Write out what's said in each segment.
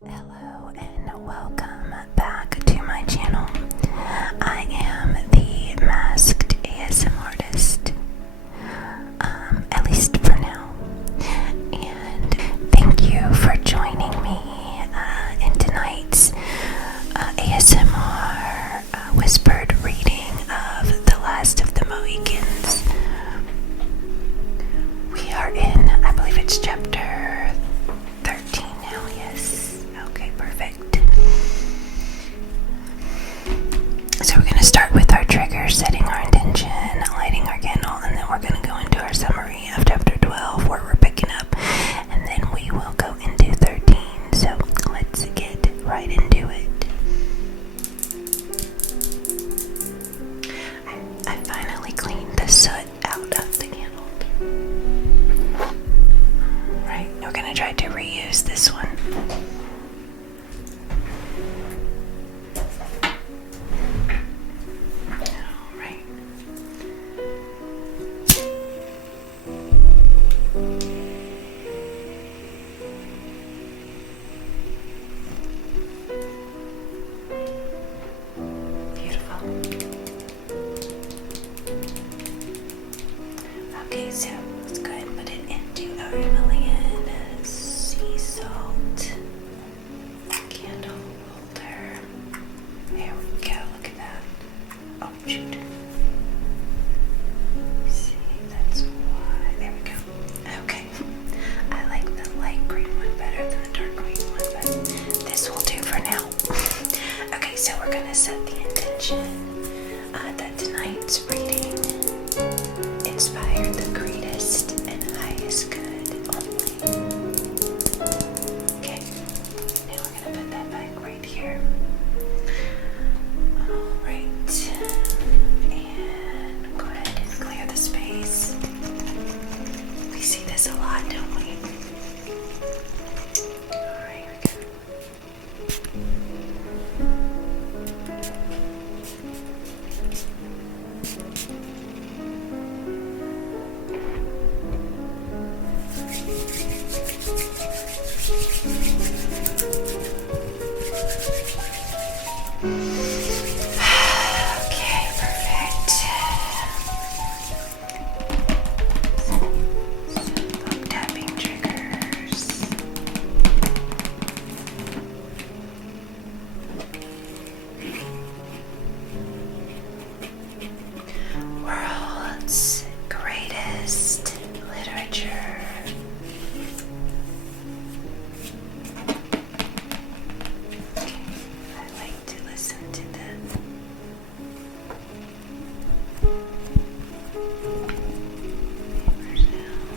Hello and welcome back to my channel. I am the masked ASM artist, at least for now. And thank you for joining me in tonight's ASMR whispered reading of The Last of the Mohicans. We are in, I believe it's chapter 13 now, yes. Okay, perfect. So we're going to start with our trigger, setting our intention, lighting our candle, and then we're going to go into our summary of chapter 12 where we're picking up, and then we will go into 13. So let's get right into it. I finally cleaned the soot out of the candle. Alright, we're going to try to reuse this one. Alright. Beautiful. Okay, so let's go ahead and put it into our Himalayan sea salt candle holder. There we go, look at that. Oh, shoot. See, that's why. There we go. Okay. I like the light green one better than the dark green one, but this will do for now. Okay, so we're going to set the intention that tonight's reading inspire the greatest and highest good only. Okay, now we're going to put that back right here. Alright, and go ahead and clear the space. We see this a lot, don't we? Alright, here we go. Okay, perfect. Some tapping triggers. World's greatest literature. Okay, I like to listen to the paper sound.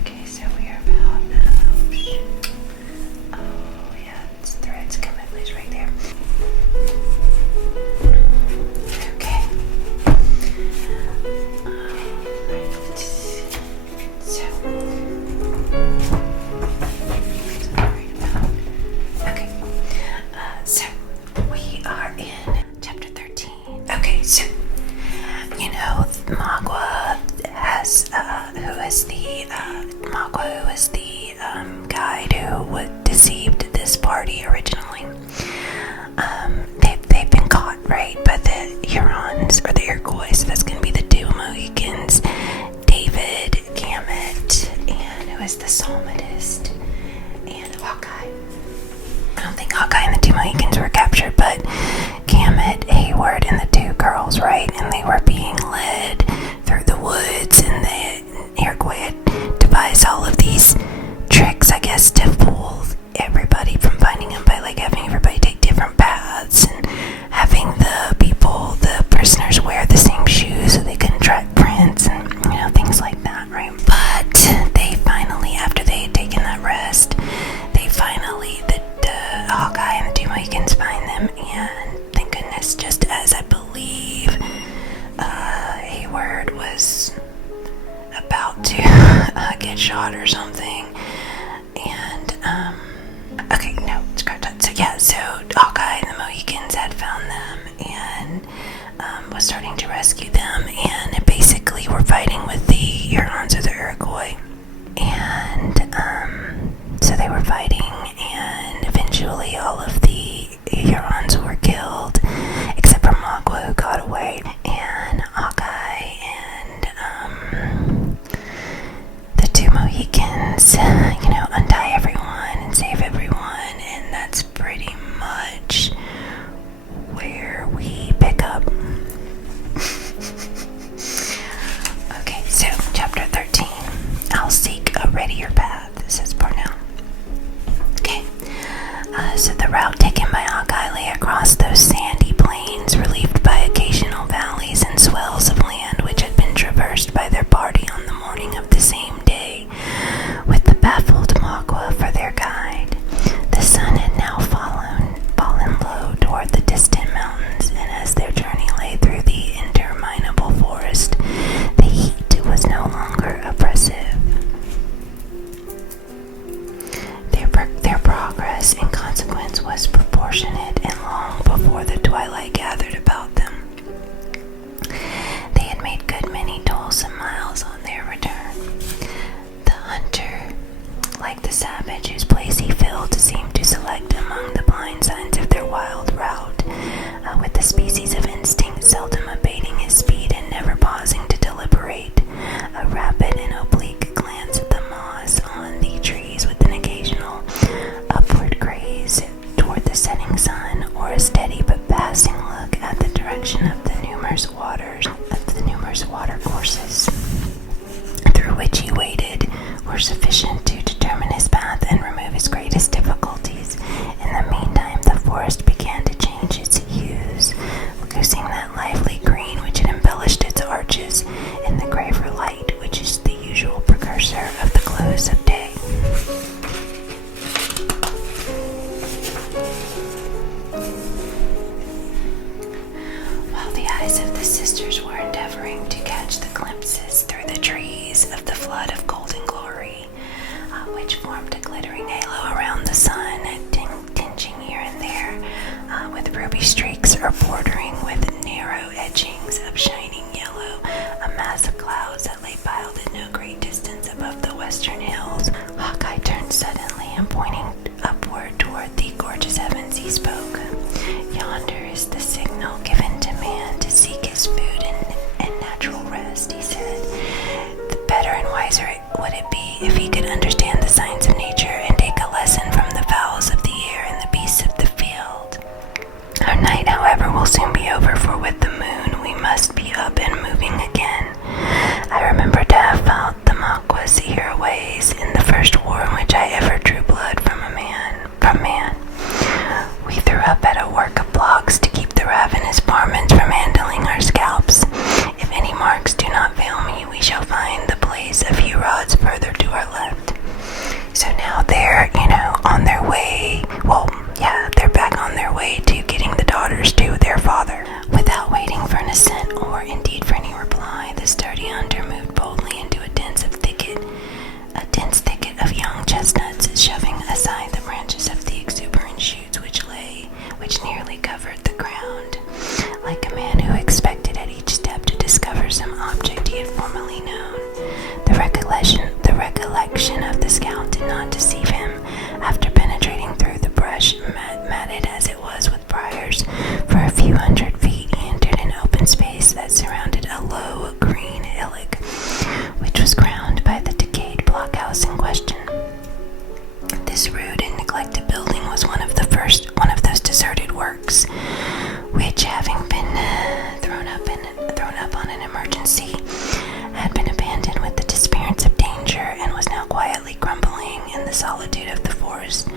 Okay, so we are about, oh yeah, it's threads coming loose right there. Okay. Alright. So, okay. So we are in chapter 13. Okay, so you know Magua has who is the guide who deceived this party originally. They've been caught, right, by the Hurons or the Iroquois. That's gonna be the two Mohicans, David, Gamut, and who is the psalmist, and Hawkeye. I don't think Hawkeye and the two Mohicans were captured, but Gamut, Hayward, and the two girls, right? And they were being led through the woods, and the Iroquois had devised all of these tricks, I guess, to fool everybody from finding them by like having everybody take different paths and having the prisoners wear the same shoes so they couldn't track prints and things like that, right? But they finally, after they had taken that rest, the Hawkeye and the two Mohicans find them, and thank goodness, just as I believe Hayward was about to get shot or something, and okay, no, scratch that. So yeah, so Hawkeye and the Mohicans had found them and was starting to rescue them, and basically watercourses through which he waded were sufficient to determine his path and remove his greatest difficulties. In the meantime, the forest began to change its hues, losing that lively green which had embellished its arches, in the graver light which is the usual precursor of the close of day. While the eyes of the sisters were endeavoring to catch the glimpses through the trees of the flood of golden glory, which formed a glittering halo around the sun, tinging here and there with ruby streaks, or bordering with narrow edgings of shining yellow, a mass of clouds that lay piled at no great distance above the western hills. Hawkeye turned suddenly, and pointing upward toward the gorgeous heavens, he spoke. "Yonder is the signal given to man to seek his food and natural rest," he said. "The better and wiser would it be if he could understand the signs of nature and take a lesson from the fowls of the air and the beasts of the field. Our night, however, will soon be over, for with the moon we must be up and moving again. I remember to have fought the Maquas hereaways in the first war in which I ever drew blood from man. We threw up at a work of blocks to keep the ravenous varmints from handling our scalps. If any marks do not fail me, we shall find the place a few rods further to our left." So now they're, on their way. Well, yeah, they're back on their way to getting the daughters to their father. Without waiting for an assent or indeed for any reply, the sturdy hunter moved boldly into a dense thicket of young chestnuts, shoving aside the branches of the exuberant shoots which nearly covered the ground. Like a man who expected at each step to discover some object he had formerly known, the recollection of the scout did not deceive him. After penetrating through the brush, matted as it was with briars, for a few hundred feet, he entered an open space that surrounded a low green hillock, which was crowned by the decayed blockhouse in question. This rude and neglected building was one of those deserted works, which, having been thrown up on an emergency, had been abandoned with the disappearance of danger, and was now quietly crumbling in the solitude of the forest,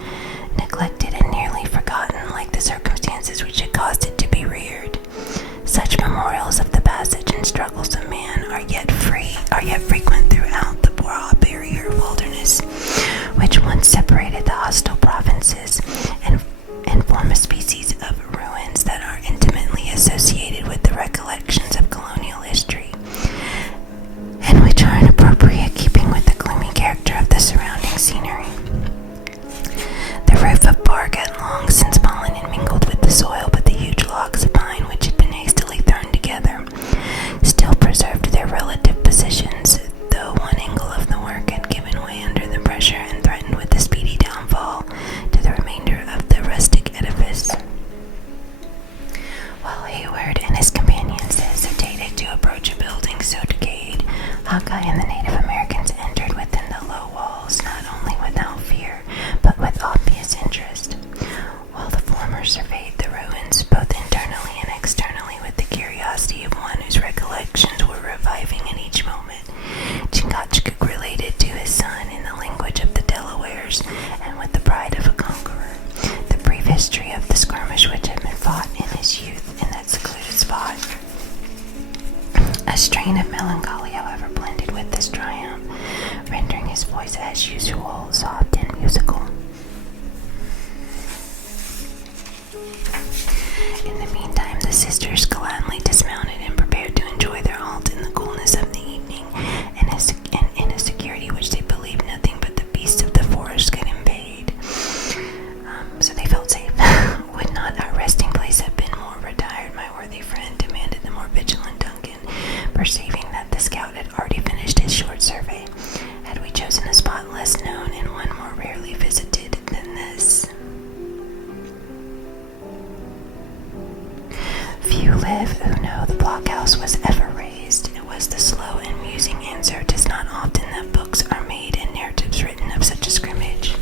neglected and nearly forgotten, like the circumstances which had caused it to be reared. Such memorials of the passage and struggles of man are yet frequent throughout the broad barrier of wilderness, which once separated the hostile provinces, and form a species of ruins that are intimately associated with the recollections of colonial history, and which are in appropriate keeping with the gloomy character of the surrounding scenery. The roof of bark had long since fallen and mingled with the soil, but the huge logs of pine which had been hastily thrown together still preserved their relative positions, though one angle of the work had given way under the pressure and threatened with a speedy downfall to the remainder of the rustic edifice. While Hayward and his companions hesitated to approach a building so decayed, Hawkeye and the Native Americans entered within the low walls, not only without fear, but with obvious interest. While the former surveyed the ruins, both internally and externally, with the curiosity of one whose recollections were reviving in each moment, Chingachgook related to his son, in the language of the Delawares, and with the pride of a conqueror, the brief history of the skirmish which had been fought in his youth in that secluded spot. A strain of melancholy, however, blended with this triumph, rendering his voice as usual soft and musical. In the meantime, the sisters gladly dismounted and prepared to enjoy their halt in the coolness of the evening, and in a security which they believed nothing but the beasts of the forest could invade. So they felt safe. Would not our resting place have been more retired, my worthy friend? Demanded the more vigilant Duncan, perceiving that the scout had already finished his short survey. Had we chosen a spot less known and one more rarely visited than this? Few live who know the blockhouse was ever raised. It was the slow and musing answer. 'Tis not often that books are made and narratives written of such a scrimmage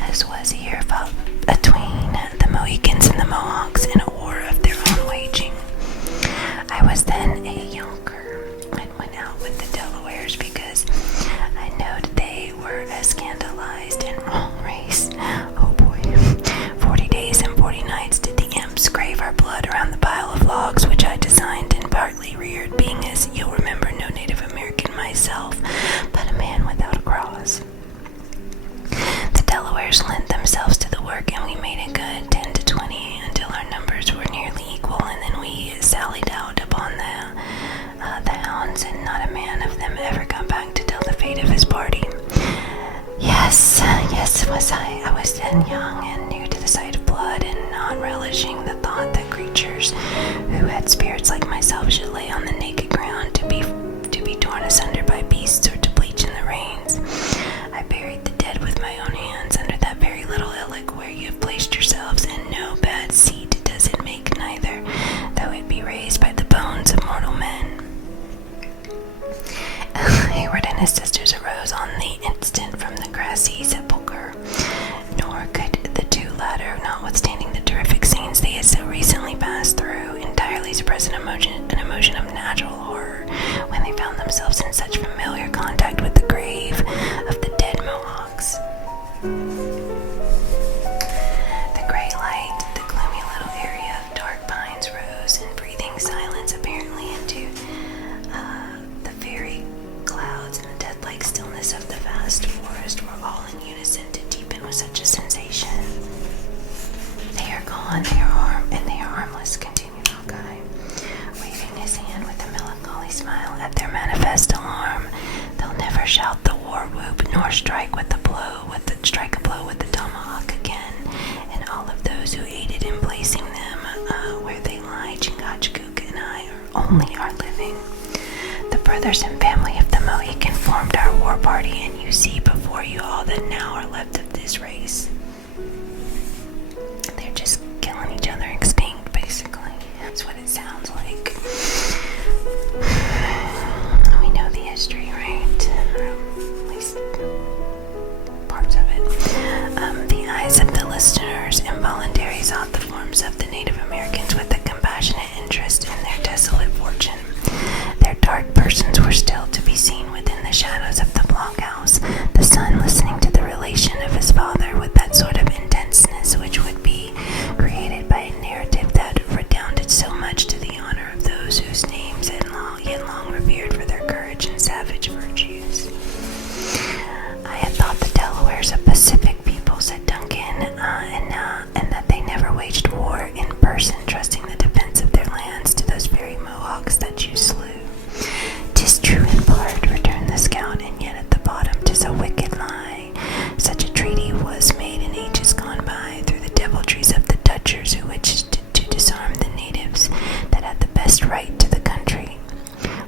as was here fought between the Mohicans and the Mohawks in a war of their own waging. I was then a younger his sisters arose on the instant from the grassy sepulchre. Nor could the two latter, notwithstanding the terrific scenes they had so recently passed through, entirely suppress an emotion of natural horror when they found themselves in such familiar contact with the grave of the dead Mohawks. The gray light, the gloomy little area of dark pines rose in breathing silence apparently into the very clouds, and the death-like stillness of the vast forest were all in unison to deepen with such a sensation. They are gone, they are harmless, continued Hawkeye, waving his hand with a melancholy smile at their manifest alarm. They'll never shout the war whoop, nor strike a blow with the tomahawk again. And all of those who aided in placing them where they lie, Chingachgook and I, are living. The brothers and family of the Mohican formed our war party, and you see before you all that now are left of this race. They're just killing each other extinct, basically. That's what it sounds like. We know the history, right? Or at least parts of it. The eyes of the listeners involuntarily sought the forms of the Native Americans with a compassionate interest in their desolate fortune. Their dark persons were still to be seen within the shadows of the blockhouse, the son listening to the relation of his father with that sort of intenseness which would be created by a narrative that redounded so much to the honor of those whose names had long revered for their courage and savage virtues. I had thought the Delawares a pacific people, said Duncan, and that they never waged war in person, trusting the defense of their lands to those very Mohawks that you slew. 'Tis true in part, returned the scout, and yet at the bottom 'tis a wicked lie. Such a treaty was made in ages gone by through the deviltries of the Dutchers who wished to disarm the natives that had the best right to the country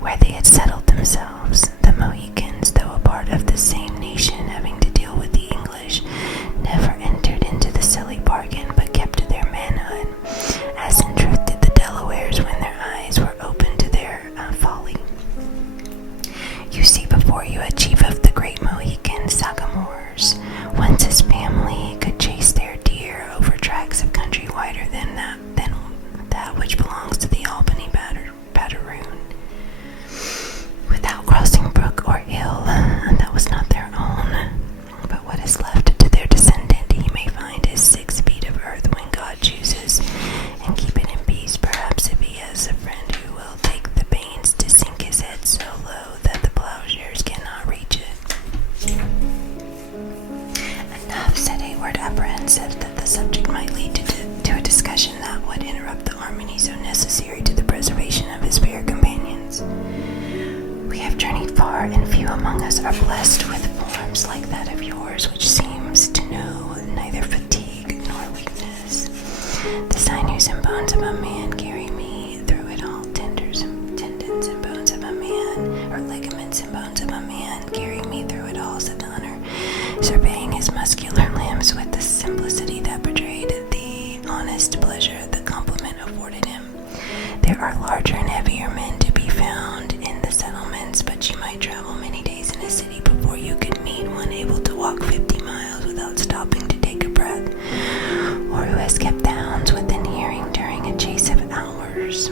where they had settled themselves. The Mohicans, though a part of the same nation, having to deal with the English, never entered into the silly bargain, but kept to their manhood, as in truth did the Delawares when their eyes were opened to their folly. You see before you a chief of the great Mohican Sagamores. Once his family could chase their deer over tracts of country wider than that which belongs to the Albany Batteroon, without crossing brook or hill that was not their own. But what is left to their descendant he may find is 6 feet of earth when God chooses, and keep it in peace, perhaps, if he has a friend who will take the pains to sink his head so low that the plowshares cannot reach it. Enough, said Hayward, apprehensive that the subject might lead to a discussion that would interrupt the harmony so necessary to the preservation of his fair companions. We have journeyed far, and few among us are blessed with forms like that of yours, which seems to know neither fatigue nor weakness. The sinews and bones of a man carry me through it all. Tendons and bones of a man, or ligaments and bones of a man, carry me through it all, said the hunter, surveying his muscular limbs with the simplicity that betrayed the honest pleasure the compliment afforded him. There are larger and heavier men to be found in the settlements, but you might travel many days in a city before you could meet one able to walk 50 miles without stopping to take a breath, or who has kept the hounds within hearing during a chase of hours.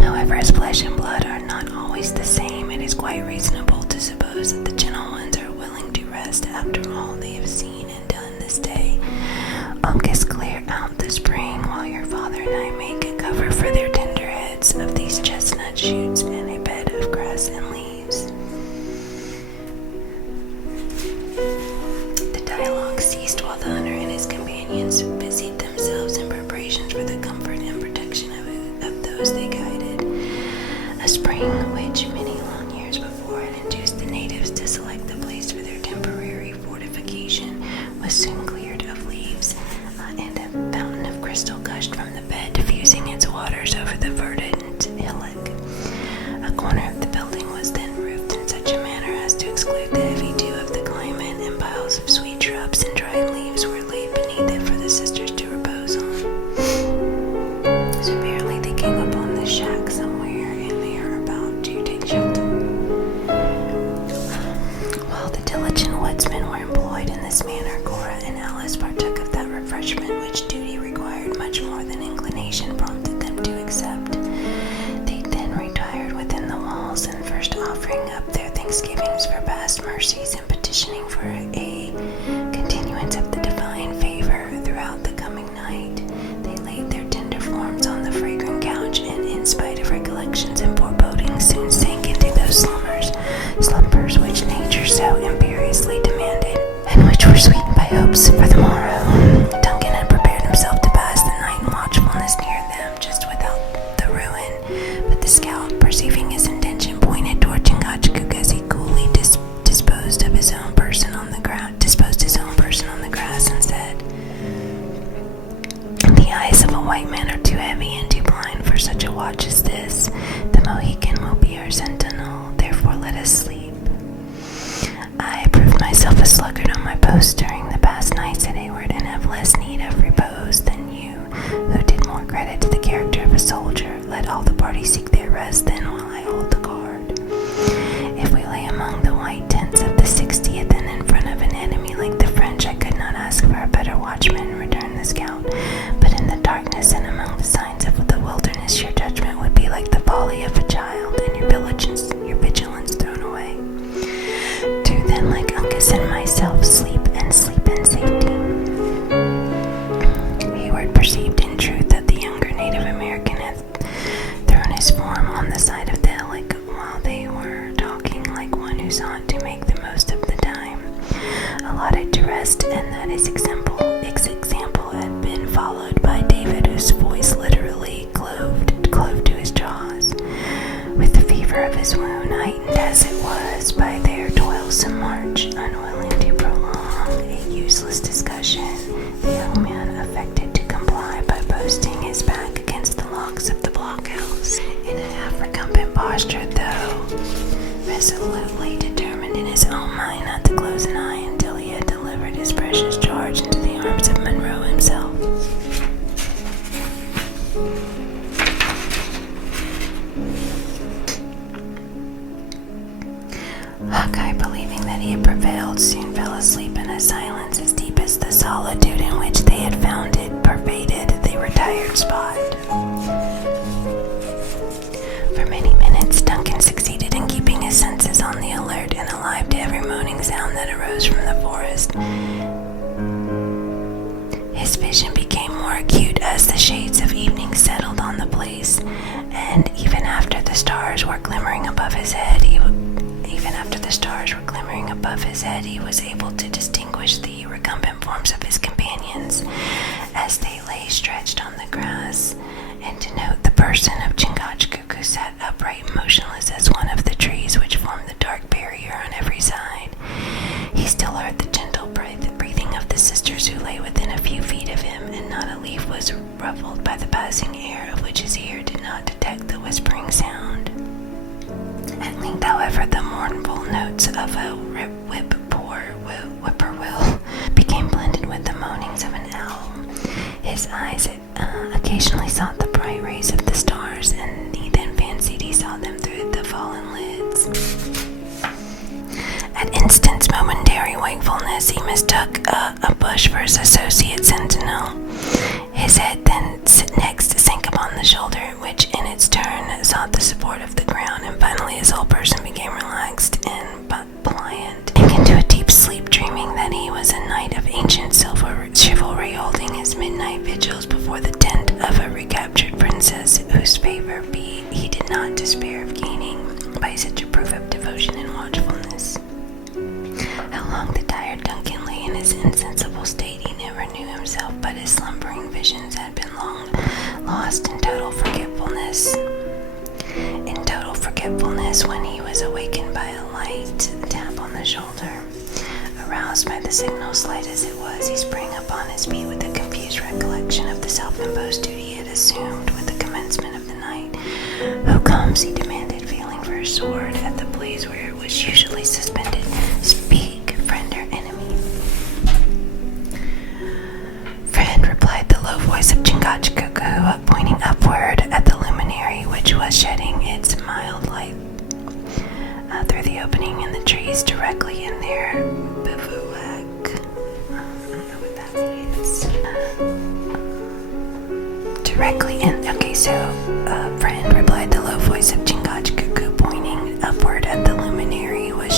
However, as flesh and blood are not always the same, it is quite reasonable to suppose that the gentle ones are willing to rest after all they have seen and done this day. Uncas, clear out the spring while your father and I make a cover for their tender heads of these chestnut shoots and a bed of grass and leaves. The dialogue ceased while the hunter and his companions busied themselves in preparations for the comfort and protection of those they guided. A spring which many long years before had induced the natives to select the place for their temporary fortification was soon cleared of leaves, and a fountain of crystal gushed from the bed, diffusing its waters over the verdant hillock. A corner of the building was then roofed in such a manner as to exclude the heavy dew of the climate, and piles of sweet shrubs and dried leaves were laid beneath it for the sisters to repose on. So apparently they came upon this shack somewhere, and they are about to take shelter. thanksgivings for past mercies and petitioning for a continuance of the divine favor throughout the coming night. They laid their tender forms on the fragrant couch, and in spite of recollections and forebodings, soon sank into those slumbers which nature so imperiously demanded, and which were sweetened by hopes for the morrow. Duncan had prepared himself to pass the night in watchfulness near them, just without the ruin, but the scout, perceiving his intention, pointed toward Chingachgook as he coolly disposed his own person on the grass, and said, "The eyes of a white man are too heavy and too blind for such a watch as this. The Mohican will be our sentinel, therefore let us sleep." "I proved myself a sluggard on my post during the past night," said Hayward, "and have less need of repose than you, who did more credit to the character of a soldier. Let all the party seek their rest then, while I hold the guard. If we lay among the white tents of the 60th and in front of an enemy like the French, I could not ask for a better watchman," returned the scout. "But in the darkness and among the signs of the wilderness, your judgment would be like the folly of a child, and your vigilance thrown away. Do then, like Uncas and myself, sleep and sleep in safety." Hayward perceived in truth that the younger Native American had thrown his form on the side of the hillock while they were talking, like one who sought to make the most of the time allotted to rest, and that his example had been followed by David, whose voice literally clove to his jaws with the fever of his wound, heightened as it was by their toilsome march. Unwilling to prolong a useless discussion, the young man affected to comply by posting his back against the logs of the blockhouse in a half-recumbent posture, though resolutely determined in his own mind not to close an eye until he had delivered his precious charge into the arms of Monroe himself. Hawkeye, believing that he had prevailed, soon fell asleep in a silence as deep as the solitude in which they had found it pervaded the retired spot. For many minutes, Duncan succeeded in keeping his senses on the alert and alive to every moaning sound that arose from the forest. His vision became more acute as the shades of evening settled on the place, and even after the stars were glimmering above his head, he was able to distinguish the recumbent forms of his companions as they lay stretched on the grass, and to note the person of Chingachgook, who sat upright and motionless as one of the trees which formed the dark barrier on every side. He still heard the gentle breathing of the sisters who lay within a few feet of him, and not a leaf was ruffled by the passing air, of which his ear did not detect the whispering sound. At length, however, the mournful notes of a whippoorwill became blended with the moanings of an owl. His eyes occasionally sought the bright rays of the stars, and he then fancied he saw them through the fallen lids. At instant's momentary wakefulness, he mistook a bush for his associate sentinel. His head then next sank upon the shoulder, which in its turn sought the support of the ground, and finally his whole person became relaxed and pliant, sank into a deep sleep, dreaming that he was a knight of ancient chivalry holding his midnight vigils before the tent of a recaptured princess, whose favor he did not despair of gaining by such a proof of devotion and watchfulness. How long the tired Duncan lay in his insensible state he never knew himself, but his slumbering visions had been long lost in total forgetfulness. When he was awakened by a light tap on the shoulder. Aroused by the signal, slight as it was, he sprang upon his feet with a confused recollection of the self-imposed duty he had assumed with the commencement of the night. "Who comes?" he demanded, feeling for his sword at the place where it was usually suspended. "Speak, friend or enemy." "Friend," replied the low voice of Chingachgook, pointing upward at the luminary which was shedding its mild light through the opening in the trees directly in their bivouac. I don't know what that means. Friend, replied the low voice of Chingachgook, pointing upward at the luminary which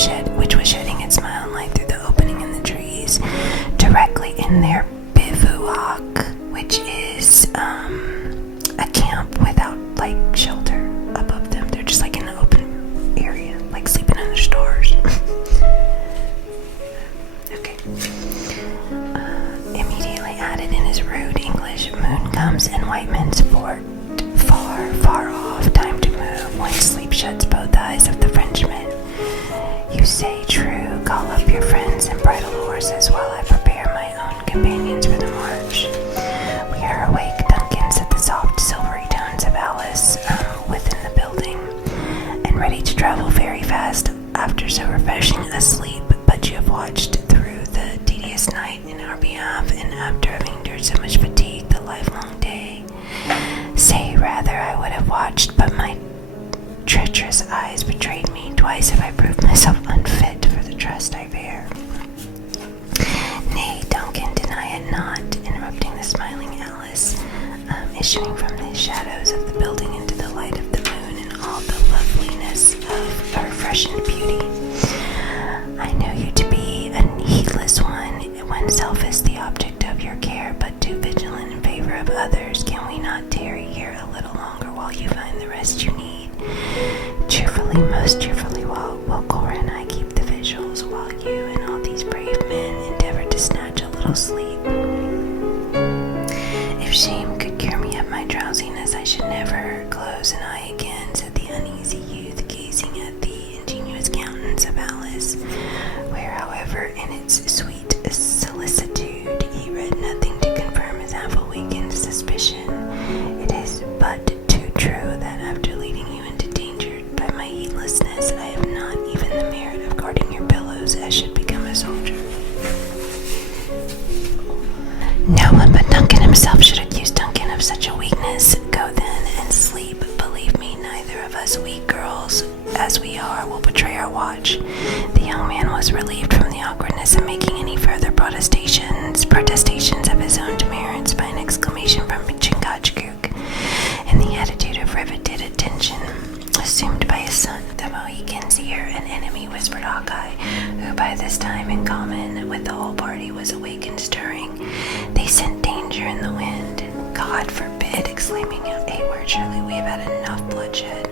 to travel very fast after so refreshing a sleep, but you have watched through the tedious night in our behalf, and after having endured so much fatigue the livelong day. Say rather I would have watched, but my treacherous eyes betrayed me. Twice have I proved myself unfit for the trust I bear. Nay, Duncan, deny it not, interrupting the smiling Alice, issuing from the shadows of the building into the light of the moon and all the loveliness of her freshened beauty. I know you to be a heedless one when self is the object of your care, but too vigilant in favor of others. Can we not tarry here a little longer while you find the rest you need? Cheerfully, most cheerfully, will Cora and I keep the vigils, while you and all these brave men endeavor to snatch a little sleep. If shame could cure me of my drowsiness, I should never close an eye again, said the uneasy youth, gazing at the ingenuous countenance of Alice, where, however, in its sweet solicitude, he read nothing to confirm his half-awakened suspicion. It is but too true that after leading you into danger by my heedlessness, I have not even the merit of guarding your pillows as should become a soldier. No one but Duncan himself should accuse Duncan of such a weakness. Go then and sleep. Believe me, neither of us weak girls, as we are, will betray our watch. The young man was relieved from the awkwardness of making any further protestations of his own demerits by an exclamation from Chingachgook, in the attitude of riveted attention assumed by his son. The Mohicans here, an enemy, whispered Hawkeye, who by this time, in common with the whole party, was awake and stirring. They scent danger in the wind. God forbid, exclaiming out Hayward, surely we have had enough bloodshed.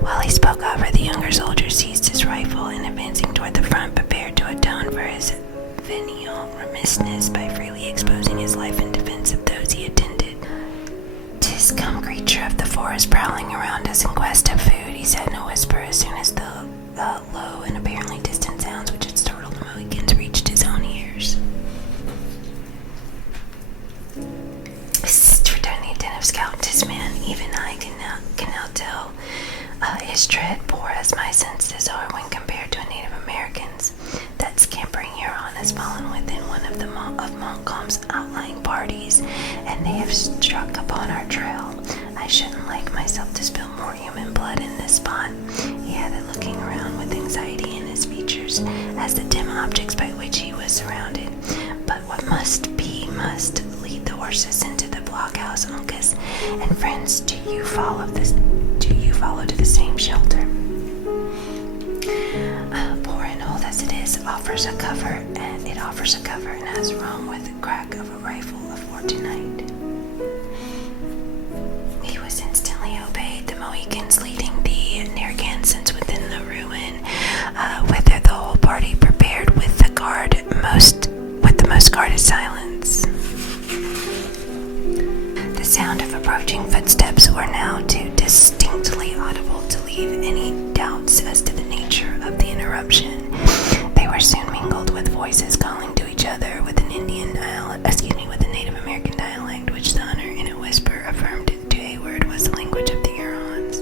While he spoke over, the younger soldier seized his rifle and, advancing toward the front, prepared to atone for his venial remissness by freely exposing his life in defense of those he attended. "'Tis some creature of the forest prowling around us in quest of food," he said in a whisper as soon as the low and apparently distant sounds which had startled the Mohicans reached his own ears. "Hist," returned the attentive scout. "'Tis man. Even I can now tell his tread, poor as my senses are when compared to a Native American's. That scampering Huron has fallen within one of Montcalm's outlying parties, and they have struck upon our trail. I shouldn't like myself to spill more human blood in this spot," he added, looking around with anxiety in his features as the dim objects by which he was surrounded. "But what must be must. Lead the horses into the blockhouse, Uncas, and friends, do you follow to the same shelter. Poor and old as it is, offers a cover, and has rung with the crack of a rifle afore tonight." He was instantly obeyed, the Mohicans leading the Narragansetts within the ruin, whither the whole party prepared with the most guarded silence. The sound of approaching footsteps were now too distinctly audible to leave any doubts as to the nature of the interruption. They were soon mingled with voices calling to each other with a Native American dialect, which the hunter in a whisper affirmed to Hayward was the language of the Hurons.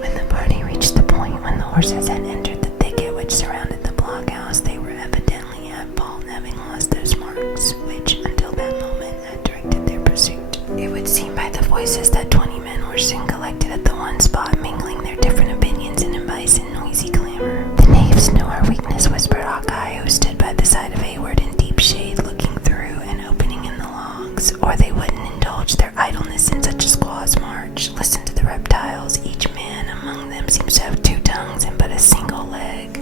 When the party reached the point when the horses had entered the thicket which surrounded the blockhouse, they were evidently at fault, having lost those marks which, until that moment, had directed their pursuit. It would seem by the voices that 20 men were soon collected at the one spot, mingling their different opinions and advice in noisy clamor. "The knaves know our weakness," whispered Hawkeye, who stood by the side of Hayward in deep shade, looking through an opening in the logs, "or they wouldn't indulge their idleness in such a squaw's march. Listen to the reptiles. Each man among them seems to have 2 tongues and but a single leg."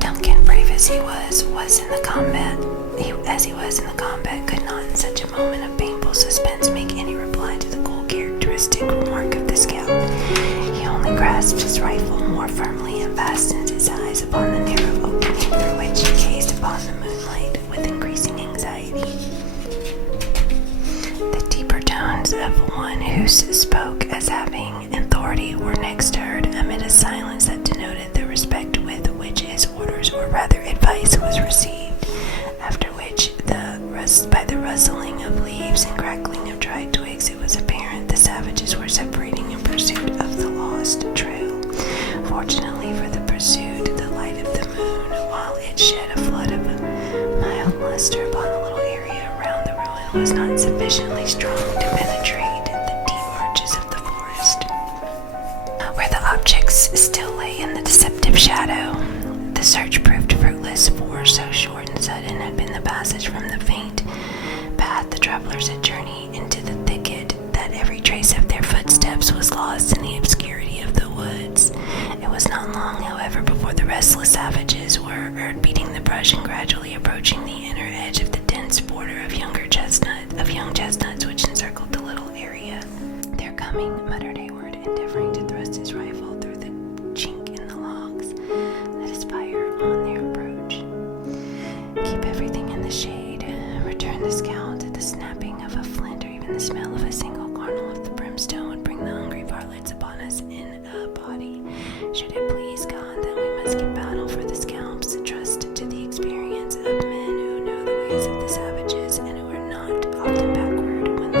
Duncan, brave as he was in the combat, could not in such a moment of painful suspense make any reply to the cool characteristic remark of the scout. He only grasped his rifle more firmly and fastened his eyes upon the narrow opening through which he gazed upon the moonlight with increasing anxiety. The deeper tones of one who spoke as having authority were next heard, amid a silence that denoted the respect with which his orders, or rather advice, was received, after which, by the rustling of leaves and crackling of dried twigs, it was apparent the savages were separating in pursuit of the lost trail. Fortunately for the muster upon the little area around the ruin was not sufficiently strong to penetrate the deep arches of the forest. Where the objects still lay in the deceptive shadow, the search proved fruitless, for so short and sudden had been the passage from the faint path the travelers had journeyed into the thicket that every trace of their footsteps was lost in the obscurity of the woods. It was not long, however, before the restless savages were heard beating the brush and gradually approaching the inner edge of the dense border of young chestnuts which encircled the little area. "They're coming," muttered Hayward, endeavoring to thrust his rifle through the chink in the logs. "Let us fire on their approach." "Keep everything in the shade," returned the scout. "The snapping of a flint or even the smell of a single kernel of the brimstone would bring the hungry varlets upon us in a body. Should it please God, then we must give battle for the scalps. Trust to the experience of men who know the ways of the savages and who are not often backward when the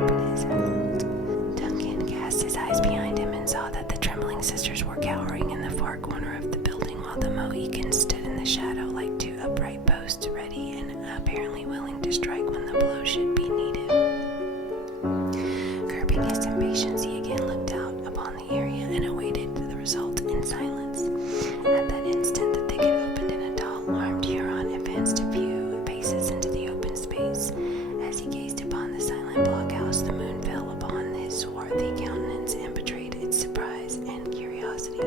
war is held." Duncan cast his eyes behind him and saw that the trembling sisters were cowering in the far corner of the building, while the Mohicans stood in the shadow like two upright posts, ready and apparently willing to strike when the blow should be needed. Curbing his impatience, he again looked out upon the area and awaited the result in silence. At that instant, the thicket opened and a tall, armed Huron advanced a few paces into the open space. As he gazed upon the silent blockhouse, the moon fell upon his swarthy countenance and betrayed its surprise and curiosity.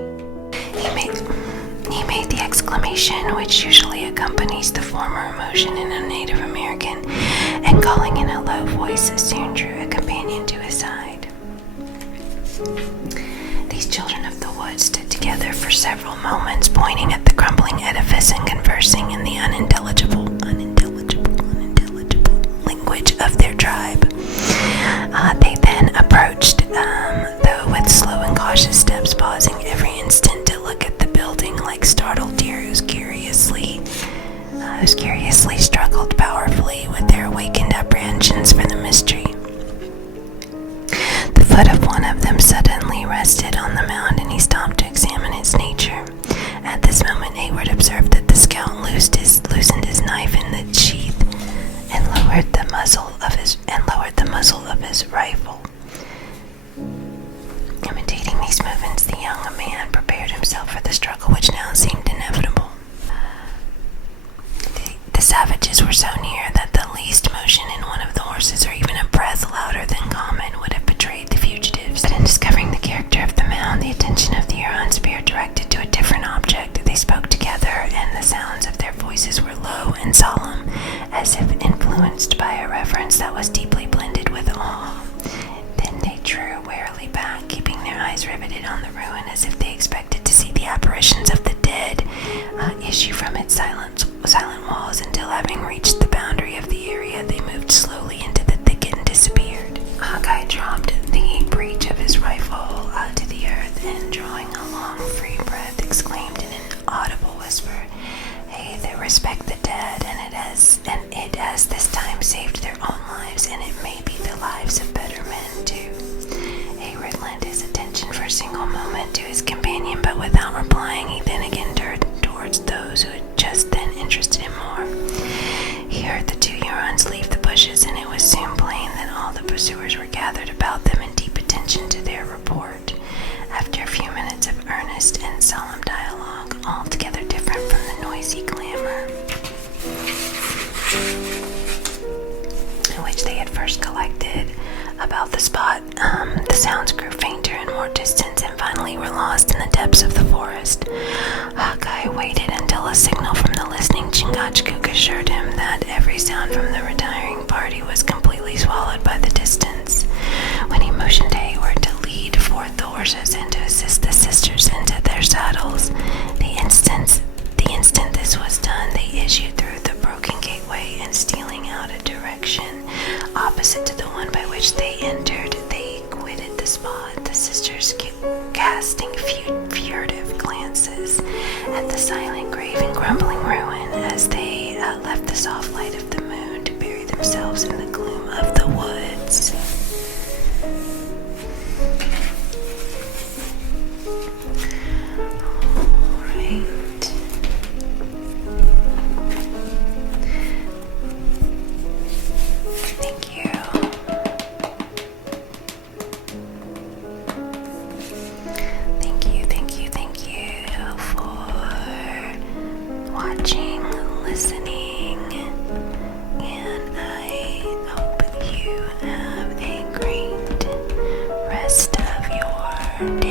He made the exclamation which usually accompanies the former emotion in a Native American, and calling in a low voice, soon drew a companion to his side. These children of the woods stood together for several moments, pointing at the crumbling edifice and conversing in the unintelligible language of their tribe. They then approached, though with slow and cautious steps, pausing every instant to look at the building like startled deer whose curiously struggled powerfully with their awakened apprehensions for the mystery. The foot of one of them suddenly rested on the mound, and he stopped to examine its nature. At this moment, Hayward observed that the scout loosened his knife in the sheath and lowered the muzzle of his rifle. Imitating these movements, the young man prepared himself for the struggle which now seemed inevitable. The savages were so near that the least motion in one of the horses, or even a breath louder than common, would have betrayed the fugitives. But in discovering the character of the mound, the attention of the Huron's beard directed to a different object. They spoke together, and the sounds of their voices were low and solemn, as if influenced by a reverence that was deeply blended with awe. Then they drew warily back, keeping their eyes riveted on the ruin, as if they expected to see the apparitions of the dead issue from its silent walls, until, having reached the boundary of the area, they moved slowly into the thicket and disappeared. Hawkeye dropped the breech of his rifle to the earth, and drawing a long, free breath, exclaimed in an audible whisper, "Hey, they respect the dead, and it has this time saved their own lives, and it may be the lives of better men too." Hayward lent his attention for a single moment to his companion, but without replying, he then again turned towards those who had just then interested him more. He heard the two Hurons leave the bushes, and it was soon plain that all the pursuers were gathered about them in deep attention to their report. After a few minutes of earnest and solemn dialogue, altogether different from the noisy clamor in which they had first collected about the spot, the sounds grew fainter and more distant, and finally were lost in the depths of the forest. Hawkeye waited until a signal from the listening Chingachgook assured him that every sound from the retiring party was completely swallowed by the distance, when he motioned to Hayward to lead forth the horses and to assist the sisters into their saddles. The instant this was done, they issued through the broken gateway, and stealing out a direction opposite to the one by which they entered, they quitted the spot, the sisters casting furtive glances at the silent grave and crumbling ruin as they left the soft light of the moon to bury themselves in the gloom of the woods. watching, listening, and I hope you have a great rest of your day.